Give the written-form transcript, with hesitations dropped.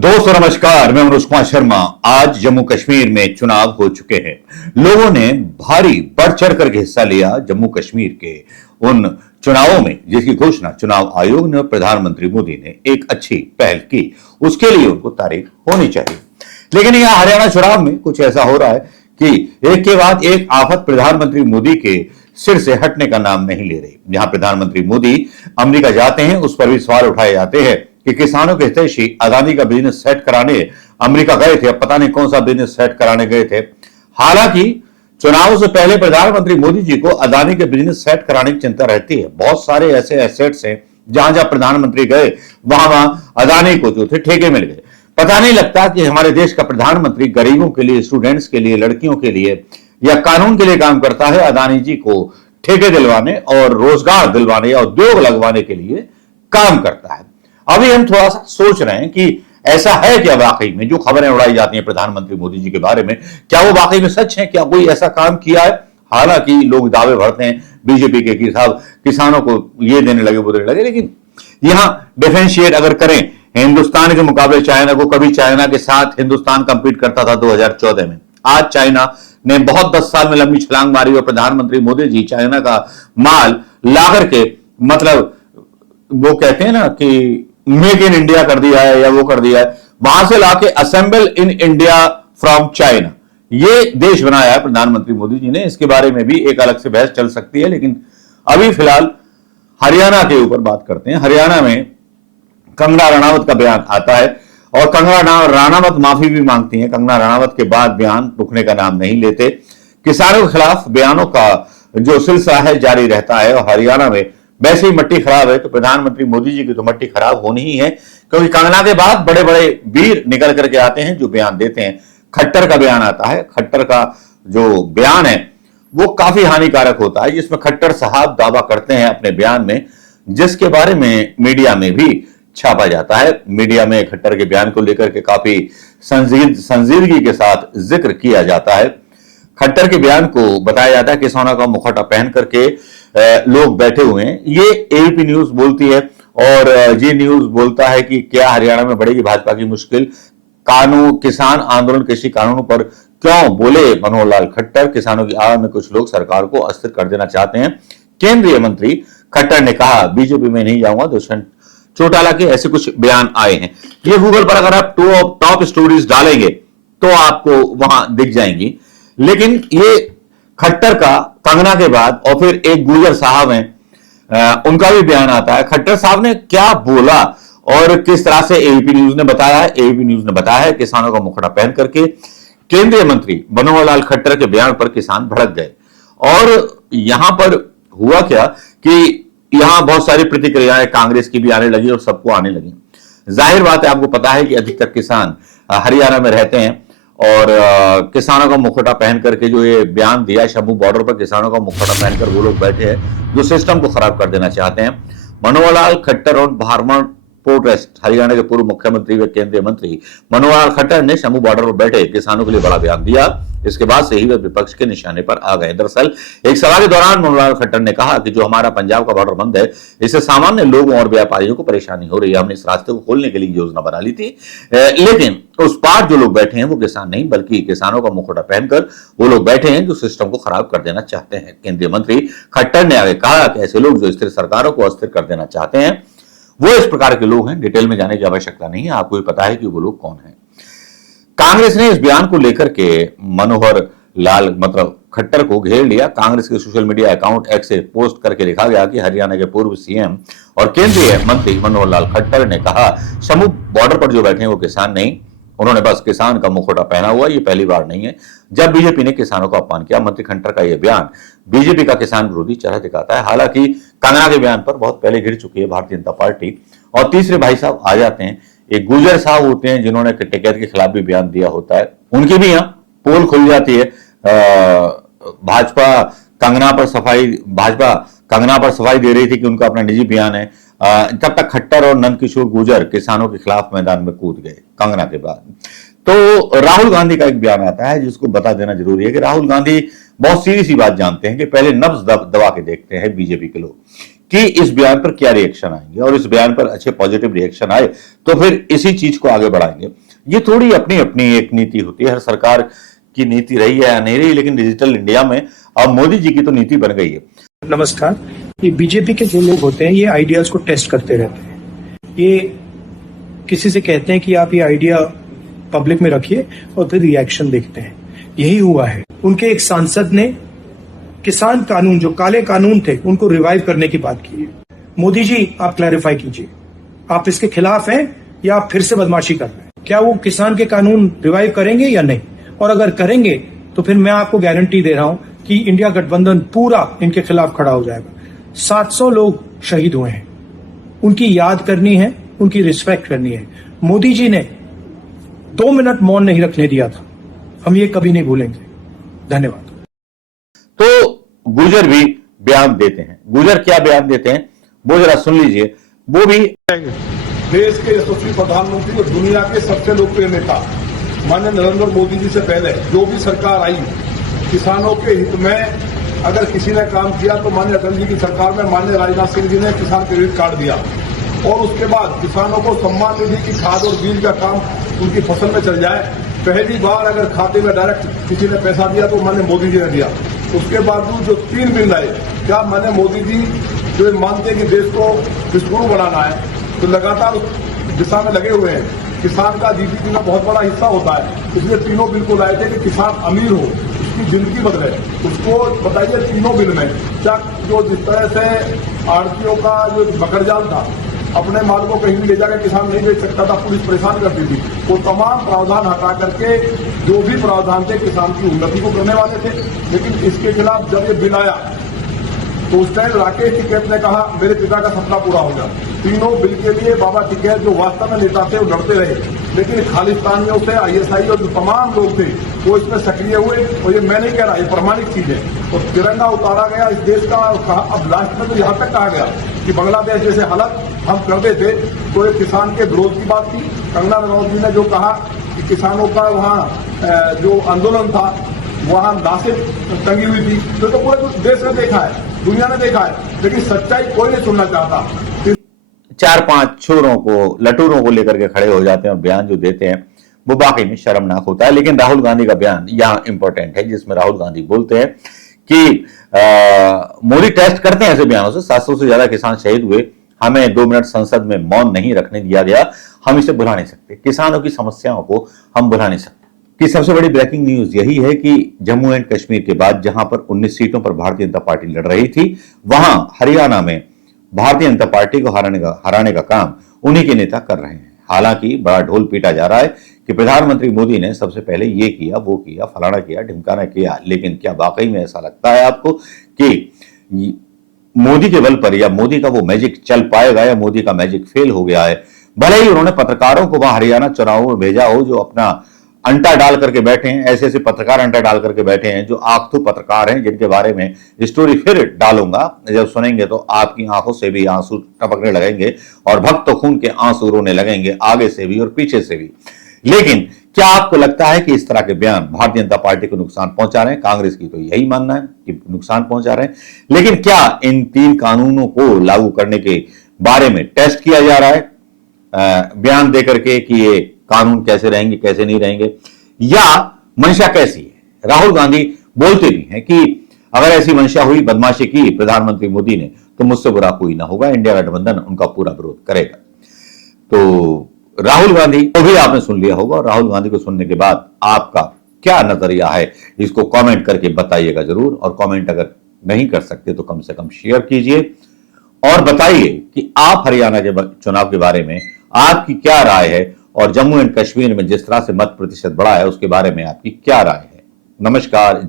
दोस्तों नमस्कार, मैं मनोज कुमार शर्मा। आज जम्मू कश्मीर में चुनाव हो चुके हैं। लोगों ने भारी बढ़ चढ़ करके हिस्सा लिया जम्मू कश्मीर के उन चुनावों में जिसकी घोषणा चुनाव आयोग ने और प्रधानमंत्री मोदी ने एक अच्छी पहल की। उसके लिए उनको तारीफ होनी चाहिए। लेकिन यहां हरियाणा चुनाव में कुछ ऐसा हो रहा है कि एक के बाद एक आफत प्रधानमंत्री मोदी के सिर से हटने का नाम नहीं ले रही। जहां प्रधानमंत्री मोदी अमेरिका जाते हैं, उस पर भी सवाल उठाए जाते हैं कि किसानों के हितैषी अदानी का बिजनेस सेट कराने अमेरिका गए थे। अब पता नहीं कौन सा बिजनेस सेट कराने गए थे। हालांकि चुनाव से पहले प्रधानमंत्री मोदी जी को अदानी के बिजनेस सेट कराने की चिंता रहती है। बहुत सारे ऐसे एसेट्स हैं जहां जहां प्रधानमंत्री गए वहां वहां अदानी को जो थे ठेके मिल गए। पता नहीं लगता कि हमारे देश का प्रधानमंत्री गरीबों के लिए, स्टूडेंट्स के लिए, लड़कियों के लिए या कानून के लिए काम करता है, अदानी जी को ठेके दिलवाने और रोजगार दिलवाने या उद्योग लगवाने के लिए काम करता है। अभी हम थोड़ा सा सोच रहे हैं कि ऐसा है क्या वाकई में जो खबरें उड़ाई जाती हैं प्रधानमंत्री मोदी जी के बारे में, क्या वो वाकई में सच है? क्या कोई ऐसा काम किया है? हालांकि लोग दावे भरते हैं बीजेपी के कि साहब किसानों को ये देने लगे वो देने लगे, लेकिन यहां डिफरेंशिएट अगर करें हिंदुस्तान के मुकाबले चाइना को, कभी चाइना के साथ हिंदुस्तान कंपीट करता था 2014 में। आज चाइना ने बहुत 10 साल में लंबी छलांग मारी और प्रधानमंत्री मोदी जी चाइना का माल ला करके, मतलब वो कहते हैं ना कि मेक इन इंडिया कर दिया है या वो कर दिया है, वहां से लाके assemble in India from China, ये देश बनाया है प्रधानमंत्री मोदी जी ने। इसके बारे में भी एक अलग से बहस चल सकती है, लेकिन अभी फिलहाल हरियाणा के ऊपर बात करते हैं। हरियाणा में कंगना रनावत का बयान आता है और कंगना रनावत माफी भी मांगती हैं। कंगना रनावत के बाद बयान रुकने का नाम नहीं लेते। किसानों के खिलाफ बयानों का जो सिलसिला है जारी रहता है और हरियाणा में वैसे ही मट्टी खराब है तो प्रधानमंत्री मोदी जी की तो मट्टी खराब होनी ही है, क्योंकि कंगना के बाद बड़े बड़े वीर निकल करके आते हैं जो बयान देते हैं। खट्टर का बयान आता है। खट्टर का जो बयान है वो काफी हानिकारक होता है, जिसमें खट्टर साहब दावा करते हैं अपने बयान में, जिसके बारे में मीडिया में भी छापा जाता है। मीडिया में खट्टर के बयान को लेकर के काफी संजीदगी के साथ जिक्र किया जाता है। खट्टर के बयान को बताया जाता है किसानों का मुखौटा पहन करके लोग बैठे हुए हैं। ये एबीपी न्यूज बोलती है और जी न्यूज बोलता है कि क्या हरियाणा में बढ़ेगी भाजपा की मुश्किल, कानून किसान आंदोलन कृषि कानूनों पर क्यों बोले मनोहर लाल खट्टर, किसानों की आड़ में कुछ लोग सरकार को अस्थिर कर देना चाहते हैं। केंद्रीय मंत्री खट्टर ने कहा बीजेपी में नहीं जाऊंगा, दुष्यंत चौटाला के ऐसे कुछ बयान आए हैं। ये गूगल पर अगर आप टॉप स्टोरीज डालेंगे तो आपको वहां दिख जाएंगी। लेकिन ये खट्टर का कंगना के बाद और फिर एक गुर्जर साहब हैं, उनका भी बयान आता है। खट्टर साहब ने क्या बोला और किस तरह से एबीपी न्यूज ने बताया है। एबीपी न्यूज ने बताया है किसानों का मुखौटा पहन करके केंद्रीय मंत्री मनोहर लाल खट्टर के बयान पर किसान भड़क गए। और यहां पर हुआ क्या कि यहां बहुत सारी प्रतिक्रियाएं कांग्रेस की भी आने लगी और सबको आने लगी। जाहिर बात है, आपको पता है कि अधिकतर किसान हरियाणा में रहते हैं और किसानों का मुखौटा पहन करके जो ये बयान दिया, शंभू बॉर्डर पर किसानों का मुखौटा पहनकर वो लोग बैठे हैं जो सिस्टम को खराब कर देना चाहते हैं। मनोहर लाल खट्टर और भारमर पोर्टेस्ट हरियाणा के पूर्व मुख्यमंत्री व केंद्रीय मंत्री मनोहर लाल खट्टर ने शंभू बॉर्डर पर बैठे किसानों के लिए बड़ा बयान दिया। इसके बाद से ही वे विपक्ष के निशाने पर आ गए। दरअसल एक सभा के दौरान मनोहर लाल खट्टर ने कहा कि जो हमारा पंजाब का बॉर्डर बंद है, इससे सामान्य लोगों और व्यापारियों को परेशानी हो रही है। हमने इस रास्ते को खोलने के लिए योजना बना ली थी, लेकिन उस पार जो लोग बैठे हैं वो किसान नहीं बल्कि किसानों का मुखौटा पहनकर वो लोग बैठे हैं जो सिस्टम को खराब कर देना चाहते हैं। केंद्रीय मंत्री खट्टर ने आगे कहा कि ऐसे लोग जो स्थिर सरकारों को अस्थिर कर देना चाहते हैं वो इस प्रकार के लोग हैं। डिटेल में जाने की आवश्यकता नहीं है, आपको भी पता है कि वो लोग कौन हैं। कांग्रेस ने इस बयान को लेकर के मनोहर लाल मतलब खट्टर को घेर लिया। कांग्रेस के सोशल मीडिया अकाउंट एक्स से पोस्ट करके लिखा गया कि हरियाणा के पूर्व सीएम और केंद्रीय मंत्री मनोहर लाल खट्टर ने कहा शंभू बॉर्डर पर जो बैठे हैं वो किसान नहीं, उन्होंने बस किसान का मुखौटा पहना हुआ। ये पहली बार नहीं है जब बीजेपी ने किसानों का अपमान किया। मंत्री खट्टर का यह बयान बीजेपी का किसान विरोधी चेहरा दिखाता है। हालांकि कंगना के बयान पर बहुत पहले गिर चुकी है भारतीय जनता पार्टी। और तीसरे भाई साहब आ जाते हैं, एक गुर्जर साहब होते हैं जिन्होंने टिकैत के खिलाफ भी बयान दिया होता है। उनकी भी यहाँ पोल खुल जाती है। भाजपा कंगना पर सफाई दे रही थी कि उनका अपना निजी बयान है। तब तक खट्टर और नंदकिशोर गुर्जर किसानों के खिलाफ मैदान में कूद गए कंगना के बाद। तो राहुल गांधी का एक बयान आता है जिसको बता देना जरूरी है कि राहुल गांधी बहुत सीधी सी बात जानते हैं कि पहले नब्ज दबा के देखते हैं बीजेपी के लोग कि इस बयान पर क्या रिएक्शन आएंगे, और इस बयान पर अच्छे पॉजिटिव रिएक्शन आए तो फिर इसी चीज को आगे बढ़ाएंगे। ये थोड़ी अपनी अपनी एक नीति होती है, हर सरकार की नीति रही है या नहीं रही, लेकिन डिजिटल इंडिया में अब मोदी जी की तो नीति बन गई है। नमस्कार। ये बीजेपी के जो लोग होते हैं ये आइडियाज को टेस्ट करते रहते हैं। ये किसी से कहते हैं कि आप ये आइडिया पब्लिक में रखिए और फिर रिएक्शन देखते हैं। यही हुआ है। उनके एक सांसद ने किसान कानून, जो काले कानून थे, उनको रिवाइव करने की बात की है। मोदी जी, आप क्लैरिफाई कीजिए, आप इसके खिलाफ हैं या आप फिर से बदमाशी कर रहे हैं? क्या वो किसान के कानून रिवाइव करेंगे या नहीं? और अगर करेंगे तो फिर मैं आपको गारंटी दे रहा हूं कि इंडिया गठबंधन पूरा इनके खिलाफ खड़ा हो जाएगा। 700 लोग शहीद हुए हैं, उनकी याद करनी है, उनकी रिस्पेक्ट करनी है। मोदी जी ने 2 मिनट मौन नहीं रखने दिया था, हम ये कभी नहीं भूलेंगे। धन्यवाद। तो गुजर भी बयान देते हैं। गुजर क्या बयान देते हैं वो जरा सुन लीजिए। वो भी देश के यशस्वी प्रधानमंत्री और दुनिया के सबसे लोकप्रिय नेता माननीय नरेंद्र मोदी जी से पहले जो भी सरकार आई, किसानों के हित में अगर किसी ने काम किया तो माननीय अटल जी की सरकार में माननीय राजनाथ सिंह जी ने किसान क्रेडिट कार्ड दिया, और उसके बाद किसानों को सम्मान निधि की खाद और बीज का काम उनकी फसल में चल जाए। पहली बार अगर खाते में डायरेक्ट किसी ने पैसा दिया तो माननीय मोदी जी ने दिया। उसके बावजूद जो 3 बिल आए, क्या माननीय मोदी जी जो मानते हैं कि देश को विश्वगुरु बनाना है, तो लगातार उस दिशा में लगे हुए हैं। किसान का जीडीपी का बहुत बड़ा हिस्सा होता है, इसलिए तीनों बिल को लाए थे कि किसान अमीर हो, उसकी जिंदगी बदले। उसको बताइए तीनों बिल में क्या, जो जिस तरह से आड़तियों का जो मकरजाल था, अपने माल को कहीं भी ले जाकर किसान नहीं बेच सकता था, पुलिस परेशान करती थी, वो तमाम प्रावधान हटा करके जो भी प्रावधान थे किसान की उन्नति को करने वाले थे। लेकिन इसके खिलाफ जब ये बिल आया तो उस टाइम राकेश टिकैत ने कहा मेरे पिता का सपना पूरा होगा। तीनों बिल के लिए बाबा टिकैत जो वास्तव में नेता थे वो लड़ते रहे, लेकिन खालिस्तानियों से आईएसआई और जो तमाम लोग थे वो इसमें सक्रिय हुए। और ये मैं नहीं कह रहा, ये प्रमाणित चीज है। और तिरंगा उतारा गया इस देश का, और कहा अब लास्ट में तो यहाँ तक कहा गया कि बांग्लादेश जैसे हालत हम करते थे तो एक किसान के विरोध की बात की। कंगना रनौत जी ने जो कहा कि किसानों का वहाँ जो आंदोलन था वहाँ लाशें टंगी हुई थी, तो पूरे देश ने देखा है, दुनिया ने देखा है, लेकिन सच्चाई कोई नहीं सुनना चाहता। 4-5 छोरों को, लटूरों को लेकर के खड़े हो जाते हैं और बयान जो देते हैं वो वाकई में शर्मनाक होता है। लेकिन राहुल गांधी का बयान यहां इंपॉर्टेंट है, जिसमें राहुल गांधी बोलते हैं कि मोदी टेस्ट करते हैं ऐसे बयानों से। 700 से ज्यादा किसान शहीद हुए, हमें 2 मिनट संसद में मौन नहीं रखने दिया गया, हम इसे भुला नहीं सकते। किसानों की समस्याओं को हम भुला नहीं सकते। कि सबसे बड़ी ब्रेकिंग न्यूज यही है कि जम्मू एंड कश्मीर के बाद जहां पर 19 सीटों पर भारतीय जनता पार्टी लड़ रही थी, वहां हरियाणा में भारतीय जनता पार्टी को हराने का काम उन्हीं के नेता कर रहे हैं। हालांकि बड़ा ढोल पीटा जा रहा है कि प्रधानमंत्री मोदी ने सबसे पहले ये किया, वो किया, फलाना किया, ढिमकाना किया। लेकिन क्या वाकई में ऐसा लगता है आपको कि मोदी के बल पर या मोदी का वो मैजिक चल पाएगा, या मोदी का मैजिक फेल हो गया है? भले ही उन्होंने पत्रकारों को वहां हरियाणा चुनाव में भेजा हो, जो अपना अंटा डाल करके बैठे हैं, ऐसे ऐसे पत्रकार अंटा डाल करके बैठे हैं जो आंखों पत्रकार हैं, जिनके बारे में स्टोरी फिर डालूंगा। जब सुनेंगे तो आपकी आंखों से भी आंसू टपकने लगेंगे और भक्त खून के आंसू रोने लगेंगे, आगे से भी और पीछे से भी। लेकिन क्या आपको लगता है कि इस तरह के बयान भारतीय जनता पार्टी को नुकसान पहुंचा रहे हैं? कांग्रेस की तो यही मानना है कि नुकसान पहुंचा रहे हैं। लेकिन क्या इन 3 कानूनों को लागू करने के बारे में टेस्ट किया जा रहा है बयान देकर के कि ये कानून कैसे रहेंगे, कैसे नहीं रहेंगे, या मंशा कैसी है? राहुल गांधी बोलते भी हैं कि अगर ऐसी मंशा हुई, बदमाशी की प्रधानमंत्री मोदी ने, तो मुझसे बुरा कोई ना होगा, इंडिया गठबंधन उनका पूरा विरोध करेगा। तो राहुल गांधी को भी आपने सुन लिया होगा। राहुल गांधी को सुनने के बाद आपका क्या नजरिया है, इसको कमेंट करके बताइएगा जरूर। और कमेंट अगर नहीं कर सकते तो कम से कम शेयर कीजिए और बताइए कि आप हरियाणा के चुनाव के बारे में आपकी क्या राय है, और जम्मू एंड कश्मीर में जिस तरह से मत प्रतिशत बढ़ा है उसके बारे में आपकी क्या राय है। नमस्कार, जय हिंद।